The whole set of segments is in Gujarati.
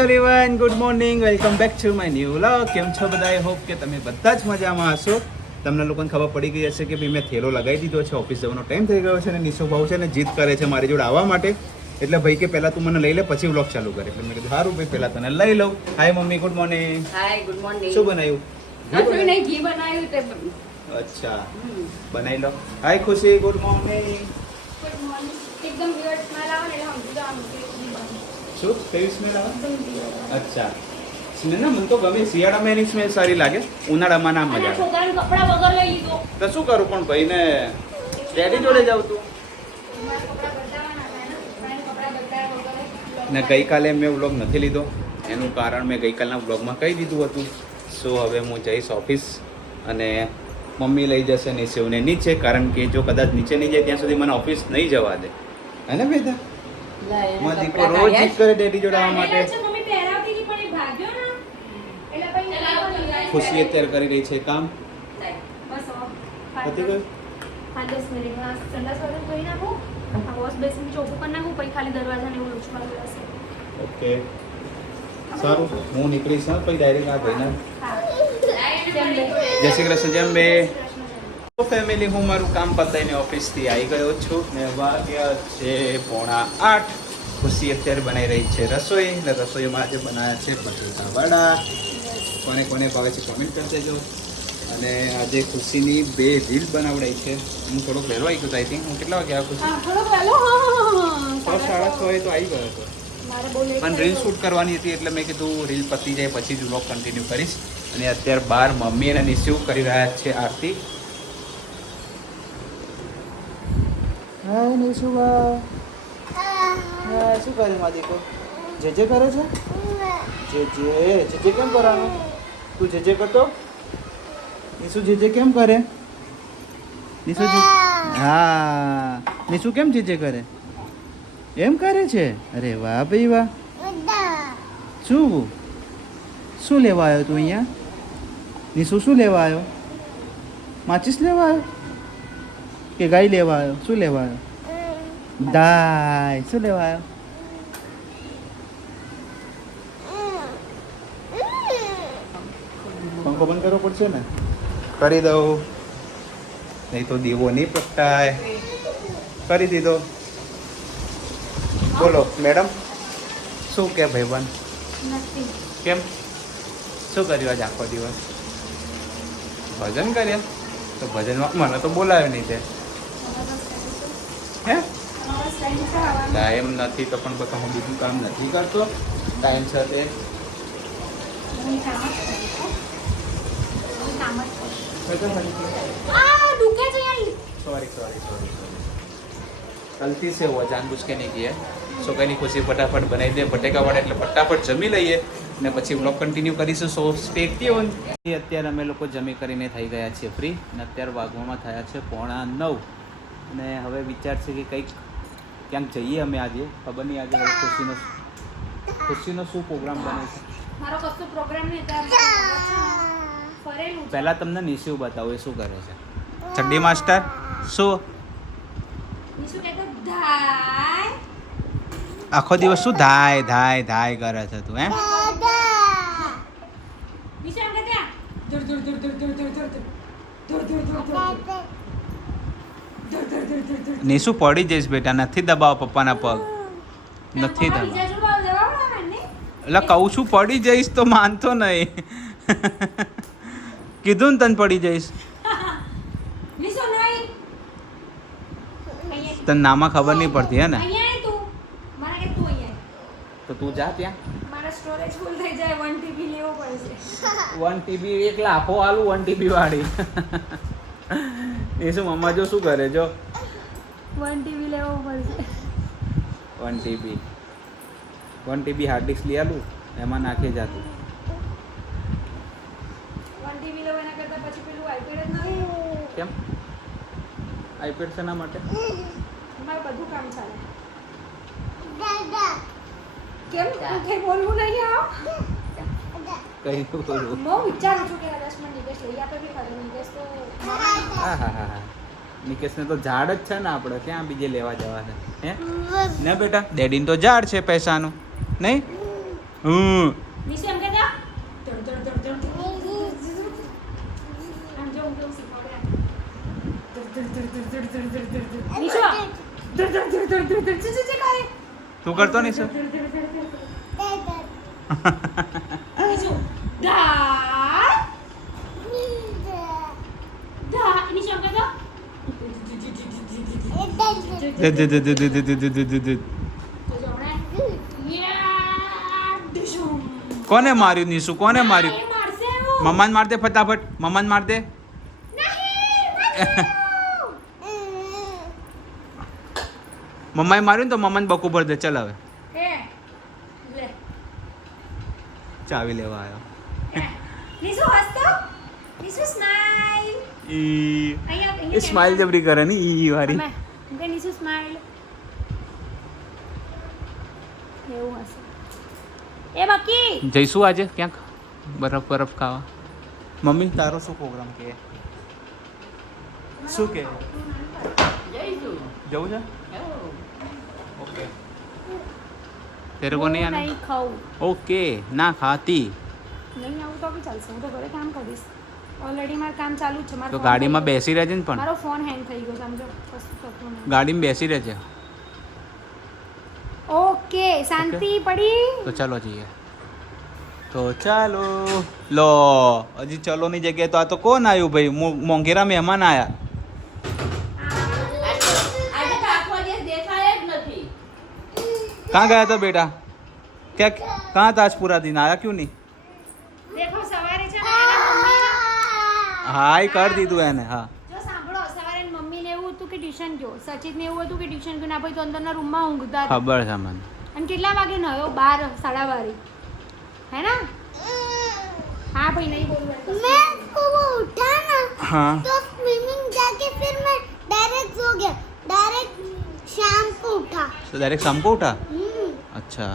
Everyone good morning welcome back to my new vlog કેમ છો બધા આઈ હોપ કે તમે બધા જ મજામાં હશો તમને લોકોને ખબર પડી ગઈ હશે કે ભાઈ મેં થેલો લગાવી દીધો છે ઓફિસ જવાનો ટાઈમ થઈ ગયો છે અને નિશો ભાવ છે ને જીત કરે છે મારી જોડે આવવા માટે એટલે ભાઈ કે પહેલાં તું મને લઈ લે પછી વ્લોગ ચાલુ કરે એટલે મેં કીધું સારું ભાઈ પહેલાં તને લઈ લઉં hi mummy good morning hi good morning શું બનાવ્યું ઘી બનાવ્યું અચ્છા બનાવી લો હાય ખુશી ગુડ મોર્નિંગ એકદમ weird smell શું? કેવી સ્મેલ આવે? અચ્છા. સ્મેલ ના મને તો ગમે. શિયાળામાં એની સ્મેલ સારી લાગે. ઉનાળામાં ના મજા આવે. છોકરાને વગર લઈ લીધો. તો શું કરું? પણ ભાઈને ડેડી જોડે જાવ તું. ને ગઈકાલે મેં વ્લોગ નથી લીધો. એનું કારણ મેં ગઈકાલના વ્લોગમાં કહી દીધું હતું. સો હવે હું જઈશ ઓફિસ અને મમ્મી લઈ જશે ને શિવને નીચે. કારણ કે જો કદાચ નીચે નહીં જાય ત્યાં સુધી મને ઓફિસ નહીં જવા દે. હે ને બેટા? મારો દીકરો રોજ જીત કરે ડેડી જોડે આવવા માટે. મમ્મી પહેરાવતી હતી પણ એ ભાગ્યો ને. એટલે પછી ખુશી અત્યારે કરી રહી છે કામ? પતી ગયું પાંચ દસ મિનિટમાં સંડાસ વગર ધોઈ નાખું? વોશ બેસિન ચોખ્ખું કરી નાખું પછી ખાલી દરવાજાને એવું લૂછવાનું રહેશે ઓકે. સારું. હું નીકળીશ હા પછી ડાયરેક્ટ આ ભાઈને. જય શ્રી કૃષ્ણ. જેમ બે ફેમિલી હું મારું કામ પતાવીને ઓફિસથી આવી ગયો છું ને વાગ્યા છે પોણા આઠ. ખુશી અત્યારે બનાવી રહી છે રસોઈ એટલે રસોઈમાં આજે બનાવ્યા છે બટેટા વડા. કોને કોને ભાવે છે કોમેન્ટ કરી દેજો. અને આજે ખુશીની બે રીલ બનાવડાઈ છે. હું થોડોક વહેલો આવી ગયો આઈ થિંક હું કેટલા વાગે આવ્યો હા થોડોક વહેલો હા, હા, હા, ખુશી છ સાડા છ. એ તો આવી ગયો હતો. પણ રીલ શૂટ કરવાની હતી એટલે મેં કીધું રીલ પતી જાય પછી જ વ્લોગ કન્ટિન્યુ કરીશ. અને અત્યારે બાર મમ્મી અને નિશિવ કરી રહ્યા છે આરતી. હાય નિશુભા હા શું કરે મારી દીકો જે જે કરે છે? જે જે. જે જે કેમ કરવાનું તું જે જે કરતો? નિશુ જે જે કેમ કરે? નિશુ હા. નિશુ કેમ જે જે કરે? એમ કરે છે? અરે વાહ ભાઈ વાહ. શું? શું લેવા આવ્યો તું અહીંયા? નિશુ શું લેવા આવ્યો? માચીસ લેવા આવ્યો? કે ગાય લેવા આવ્યો શું લેવા આવ્યો દાય શું લેવા આવ્યો પંખો બંધ કરવો પડશે ને? કરી દઉં. નહીં તો દીવો નહીં પ્રગટાય કરી દીધો. બોલો મેડમ શું કે ભાઈબંધ? કેમ? શું કર્યું આજ આખો દિવસ? ભજન કર્યા? તો ભજનમાં મને તો બોલાવ્યો નહીં તે હે અમારા friend છે આવવાના. ટાઈમ નથી તો પણ બધા હું બીજું કામ નથી કરતો. ટાઈમ છે તે સોરી સોરી સોરી ગલતી છે હુઆ જાનબૂઝ કે નહીં કહે છોકરાની ખુશી ફટાફટ બનાવી દે. બટેકા વડે એટલે ફટાફટ જમી લઈએ ને પછી બ્લોક કન્ટિન્યુ કરીશું. સો સ્ટેટી ઓન અત્યારે અમે લોકો જમી કરીને થઈ ગયા છીએ ફ્રી ને અત્યારે વાગવામાં થયા છે પોણા નવ. અને હવે વિચાર છે કે કંઈક ક્યાંક જઈએ અમે આજે ખબર નહીં આજે હવે ખુશીનો ખુશીનો શું પ્રોગ્રામ બને છે મારો કશું પ્રોગ્રામ નહીં ફરેલું પહેલાં તમને નિશુ બતાવો એ શું કરે છે ચડ્ડી માસ્ટર શું બીજું કહેતો ધાય આખો દિવસ શું ધાય ધાય ધાય કરે છે તું હે નિશુ એમ કે ત્યાં નીસુ પડી જઈશ બેટા નથી દબાવ પપ્પાના પગ. નથી દબાવ? એટલે કહું છું પડી જઈશ તો માનતો નહીં. કીધું ને તને પડી જઈશ. તને નામાં ખબર નહીં પડતી હે ને? તું. તું જા ત્યાં. સ્ટોરેજ ફૂલ થઈ જાય વન ટીબી લેવો પડશે. ટીબી એક લાખો આલું વન ટીબી વાળી. એ શું મમ્મા જો શું કરે જો? વન ટીબી લેવો પડશે. One TB one TB hard disk લઈ આલું એમાં નાખી જાતું. વન ટીબી લેવો એના કરતાં પછી પેલું આઈપેડ જ નહીં કેમ? આઈપેડ શેના માટે? મારું બધું કામ ચાલે. કેમ? કે બોલવું નહીં આવ. કઈ બોલું બહુ વિચારું છું કે મને નિકેશ લઈ આપે બી ખરું નિકેશ તો હા હા હા નિકેશને તો ઝાડ જ છે ને આપણે ક્યાં બીજે લેવા જવા છે હે ને બેટા ડેડીને તો ઝાડ છે પૈસાનું નહીં હમ નિશુ એમ કહેતા તું કરતો નહીં ધડ દે દે દે દે દે. તો જો હમણાં યા ડુશુમ. કોને માર્યું નીસુ કોને માર્યું. મમ્માને માર દે ફટાફટ મમ્માને માર દે. મમ્માએ માર્યું ને તો મમ્માને બકુ ભર દે ચલ હવે ચાવી લેવા આવ્યો. નિશુ હસતો નિશુ સ્માઈલ ઈ સ્માઈલ જબરી કરે ને ઈ વારી કે નિશુ સ્માઇલ એવું હશે એ બાકી જઈશું આજે ક્યાંક બરફ બરફ ખાવા મમ્મી તારો શું પ્રોગ્રામ કે શું કે જવું છે ઓકે તેરે કો નહીં ખાઉં ઓકે ના ખાતી નહીં આવું તો બી ચાલશે હું તો ઘરે કામ કરીશ ઓલરેડી મારું કામ ચાલુ છે. મારો તો ગાડીમાં બેસી રહેજે ને પણ? મારો ફોન હેંગ થઈ ગયો સમજો? કશું ગાડીમાં બેસી રહેજે. ઓકે શાંતિ પડી? તો ચાલો જઈએ. તો ચાલો. લો હજી ચલોની જગ્યાએ તો આ તો કોણ આવ્યું ભાઈ? મોંઘેરા મહેમાન આવ્યા कहाँ ગયા તા બેટા? ક્યાં कहाँ તાજપુરા दिन आया ક્યુ नहीं હાય કરી દીધું એને હા જો સાંભળો સવારે એની મમ્મીને એવું હતું કે ટ્યુશન ગયો સચિતને એવું હતું કે ટ્યુશન ગયો ના ભાઈ તો અંદરના રૂમમાં ઊંઘતા હતા ખબર છે મને અને કેટલા વાગે નયો બાર સાડા બારે હે ના હા ભાઈ નહીં બોલવું मैं सुबह उठा ना હા तो स्विमिंग जाके फिर मैं डायरेक्ट सो गया डायरेक्ट शाम को उठा तो डायरेक्ट शाम को उठा हम्म, अच्छा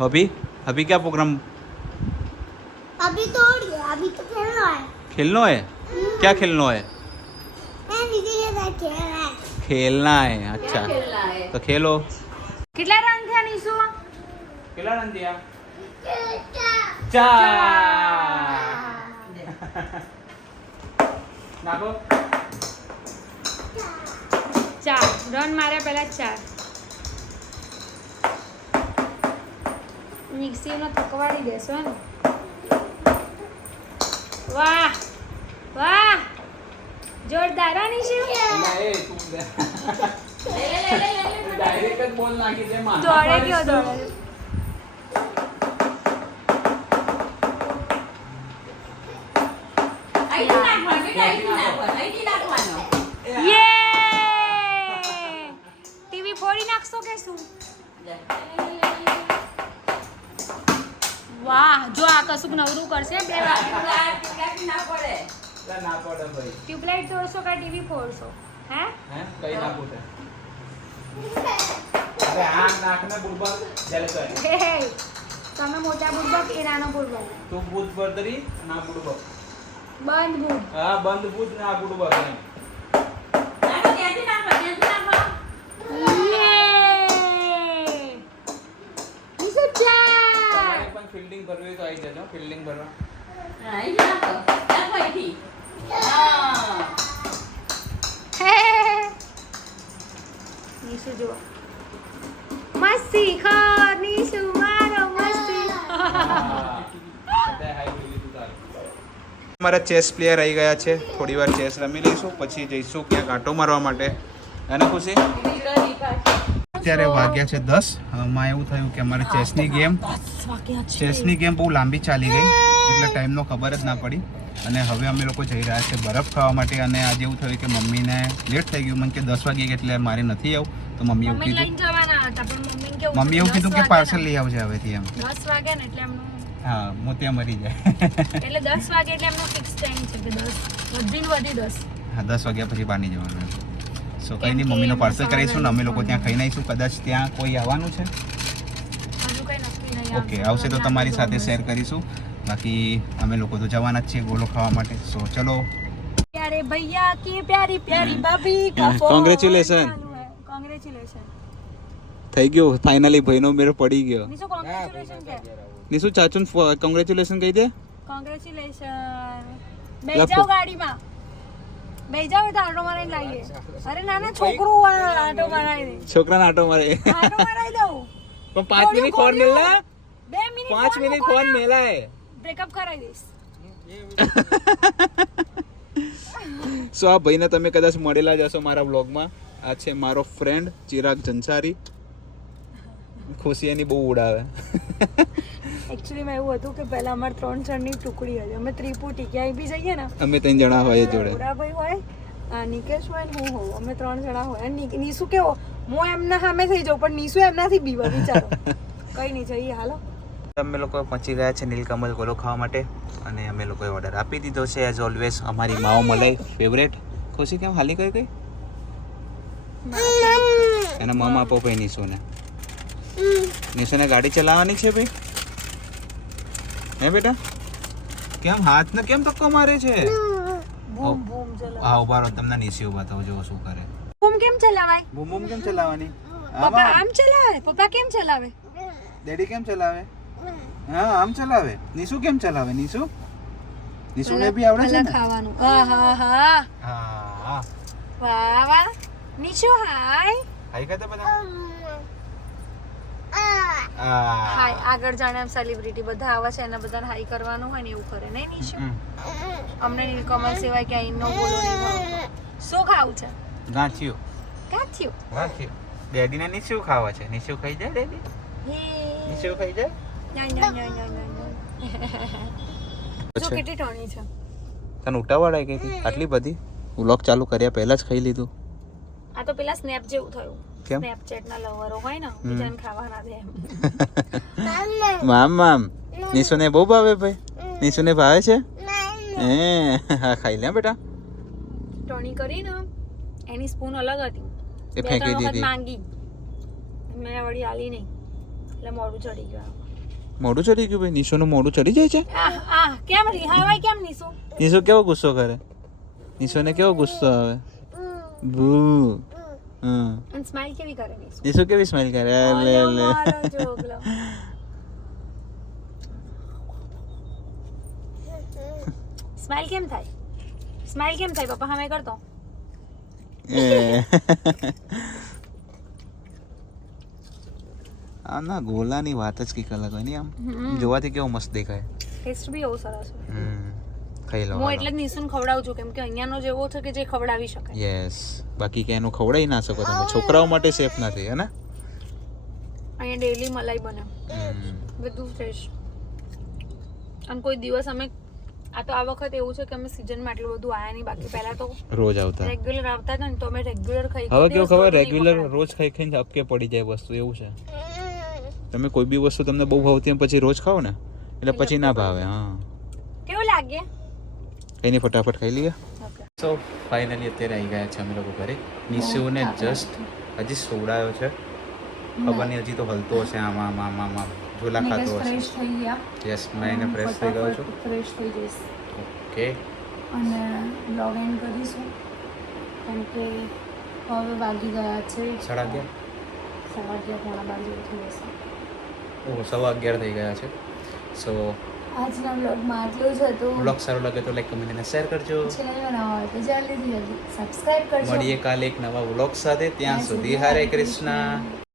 अभी अभी क्या प्रोग्राम अभी तो उठ गया अभी तो खेलना है खेलना है क्या खेलना है मैं नीचे के साथ खेल रहा है खेलना है अच्छा ક્યાં ખેલના હે तो खेलो કેટલા રન થયા નીસુ કેટલા રન દિયા चार। નાખો ચાર રન માર્યા પહેલા ચાર મિક્સીનો થકવાડી દેશો ને વાહ વાહ જોરદાર અનિશુ ટીવી ફોડી નાખશો કે શું? કશુંક નવરું કરશે બે ટ્યુબલાઇટ જોડશો કે ટીવી ફોડશો? હે? કઈ ના ફૂટે? અરે આ નાખને તમે મોટા બુરબક એ નાનો બુરબક તું બુધ બર્દરી ના બુરબક બંધ બુધ. હા બંધ બુધ ના બુરબક ફિલ્ડિંગ ભરવી તો આવી જજો ફિલ્ડિંગ ભરવા. નિશુ જુઓ. મસ્તી ખોર નિશુ મારો મસ્તી અમારા ચેસ પ્લેયર આવી ગયા છે. થોડી વાર ચેસ રમી લઈશું પછી જઈશું ક્યાંક આંટો મારવા માટે. અને ખુશી? અત્યારે વાગ્યા છે દસ. માં એવું થયું કે અમારે ચેસની ગેમ ચેસની ગેમ બહુ લાંબી ચાલી ગઈ એટલે ટાઈમનો ખબર જ ના પડી. અને હવે અમે લોકો જઈ રહ્યા છે બરફ ખાવા માટે અને આજે એવું થયું કે મમ્મીને લેટ થઈ ગયું. મને કે દસ વાગે એટલે મારે નથી આવું. તો મમ્મી એવું કીધું મમ્મી એવું કીધું કે પાર્સલ લઈ આવજે હવેથી એમ. દસ વાગે ને એટલે હા મોતિયા મરી જાય. એટલે દસ વાગે એટલે એમનો ફિક્સ ટાઈમ છે કે દસ વધીને વધી દસ. હા દસ વાગ્યા પછી બહાર જવાનું સો કંઈ નહીં મમ્મીનો પાર્સલ કરાવીશું ને અમે લોકો ત્યાં ખાઈ નાખીશું કદાચ ત્યાં કોઈ આવવાનું છે. ઓકે આવશે તો તમારી સાથે શેર કરીશું. બાકી અમે લોકો તો જવાના જ છીએ ગોલો ખાવા માટે. સો ચલો. પ્યારે ભૈયા કી પ્યારી પ્યારી ભાભી કોંગ્રેચ્યુલેશન કોંગ્રેચ્યુલેશન થઈ ગયો. ફાઇનલી ભાઈનો મેરો પડી ગયો. નિશુ કોંગ્રેચ્યુલેશન કે નિશુ ચાચુન કોંગ્રેચ્યુલેશન કહી દે. કોંગ્રેચ્યુલેશન બેસી જાઓ ગાડીમાં. બે જાઓ તો આટો મારીને લાવીએ. અરે નાના છોકરું આટો મરાવી દે. છોકરાને આટો મારે. આટો મારાઈ દઉં. પણ 5 મિનિટ ફોન મેલા 2 મિનિટ 5 મિનિટ ફોન મેલાય. બ્રેકઅપ કરાવી દઈશ. સો આ ભાઈને તમે કદાચ મળેલા જ હશો મારા વ્લોગમાં. આ છે મારો ફ્રેન્ડ ચિરાગ જંસારી ખુશી એની બહુ ઉડાવે. એકચ્યુઅલીમાં એવું હતું કે પહેલા અમારે ત્રણ જણની ટુકડી હતી. અમે ત્રિપુટી ક્યાંય બી જઈએ ને અમે ત્રણ જણા હોય જોડે. ભાઈ હોય નિકેશ હોય ને હું હોઉં. અમે ત્રણ જણા હોય. નીસુ કેવો? હું એમના સામે થઈ જાઉં પણ નીસુ એમનાથી બીવા વિચારો કઈ નહીં જઈએ હાલો. અમે લોકો પહોંચી ગયા છે નીલકમલ ગોલો ખાવા માટે અને અમે લોકોએ ઓર્ડર આપી દીધો છે. એઝ ઓલવેઝ અમારી માઓ મલાઈ ફેવરેટ ખુશી કેમ? હાલી કઈ કઈ? એના મમ્મા આપો ભાઈ નિશુને. નિશુને ગાડી ચલાવવાની છે ભાઈ? હે બેટા? કેમ હાથને કેમ ધક્કો મારે છે? બૂમ બૂમ ચલાવ. આ ઊભા રહો તમને નિશી બતાવો જો શું કરે. બૂમ કેમ ચલાવાય? બૂમ બૂમ કેમ ચલાવવાની? પપ્પા આમ ચલાવે? પપ્પા કેમ ચલાવે? ડેડી કેમ ચલાવે? હા આમ ચલાવે. નિશુ કેમ ચલાવે? નિશુ નિશુને બી આવડે છે ને? ખાવાનું. હા હા હા. હા વાહ વાહ. નિશુ હાય. હાય કહેતા બધા? હાય આગળ જાણે એમ સેલિબ્રિટી બધા આવે છે એને બધાને હાઈ કરવાનું હોય ને એવું કરે. નહીં નિશુ અમને નીલકમલ સિવાય ક્યાંય નો બોલો નહીં શું ખાવું છે? ગાંઠિયું. ગાંઠિયું? ગાંઠિયું. ડેડીને નિશુ ખાવા છે. નિશુ ખાઈ જાય ડેડી? હે. નિશુ ખાઈ જાય? ના ના ના ના. શું કેટલી ટોણી છે? તને ઉટાવળ આવી ગઈ આટલી બધી? વ્લોગ ચાલુ કર્યા પહેલા જ ખાઈ લીધું. આ તો પેલા સ્નેપ જેવું થયું. કેમ? સ્નેપચેટ લવરો હોય ને બીજાને ખાવા ના દે મામ મામ. નિશુને બહુ ભાવે ભાઈ. નિશુને ભાવે છે? હે હા ખાઈ લે બેટા. ટોણી કરી ને એની સ્પૂન અલગ હતી. એ ફેંકી દીધી. માંગી. મેં વળી આલી નહીં. એટલે મોડું ચડી ગયું મોઢું ચડી ગયું ભાઈ? નિશુનું મોઢું ચડી જાય છે? આહ આહ. કેમ રિહાવાય કેમ નિશુ? નિશુ કેવો ગુસ્સો કરે? નિશુને કેવો ગુસ્સો આવે? ભૂ હમ અને સ્માઈલ કેવી કરે નિશુ કેવી સ્માઈલ કરે? લે લે સ્માઈલ કેમ થાય? સ્માઈલ કેમ થાય પપ્પા? હમે કરતો. એ. આ ના ગોલાની વાત જ કંઈક અલગ હોય ને આમ જોવાથી કેવો મસ્ત દેખાય. ટેસ્ટ બી બહુ સરસ હોય. ખાઈ લો હું એટલે જ નિશુને ખવડાવું છું કેમ કે અહીંયાનો જેવો છે કે જે ખવડાવી શકાય યસ બાકી કે એનું ખવડાવી ના શકો તમે. છોકરાઓ માટે સેફ નથી હે ને? અહીંયા ડેલી મલાઈ બને. બધું ફ્રેશ અને કોઈ દિવસ અમે આ તો આ વખત એવું છે કે અમે સિઝનમાં આટલું બધું આયા નહીં. બાકી પહેલા તો રોજ આવતા. રેગ્યુલર આવતા હતા ને તો અમે રેગ્યુલર ખાઈ હવે કેવું ખબર રેગ્યુલર રોજ ખાઈ ખાઈને અપકે પડી જાય વસ્તુ એવું છે. તમે કોઈ બી વસ્તુ તમને બહુ ભાવતી પછી રોજ ખાઓ ને? એટલે પછી ના ભાવે. હા. કેવું લાગે? નહીં ફટાફટ ખાઈ લઈએ. સો ફાઇનલી અત્યારે આવી ગયા છે અમે લોકો ઘરે. નિશુને જસ્ટ હજી સોવડાયો છે. ખબર નહીં હજી તો હલતો હશે આમાં આમાં આમાં આમાં ઝોલા ખાતો હશે. ફ્રેશ થઈ ગયા. યસ મેં એને ફ્રેશ થઈ ગયો છું. ફ્રેશ થઈ જઈશ. ઓકે અને બ્લોગ એન્ડ કરીશું. કેમ કે હવે વાગી ગયા છે. સાડા અગિયાર? સવા અગિયાર પોણા બાર જેવું થઈ જશે. ઓહ સવા અગિયાર થઈ ગયા છે. સો આજના બ્લોગમાં આટલું જ હતું. બ્લોગ સારો લાગે તો લાઈક કમેન્ટ અને શેર કરજો. ચેનલ બનાવવા હોય તો જલ્દીથી જલ્દી સબસ્ક્રાઇબ કરજો. મળીએ કાલે એક નવા બ્લોગ સાથે. ત્યાં સુધી હરે કૃષ્ણ.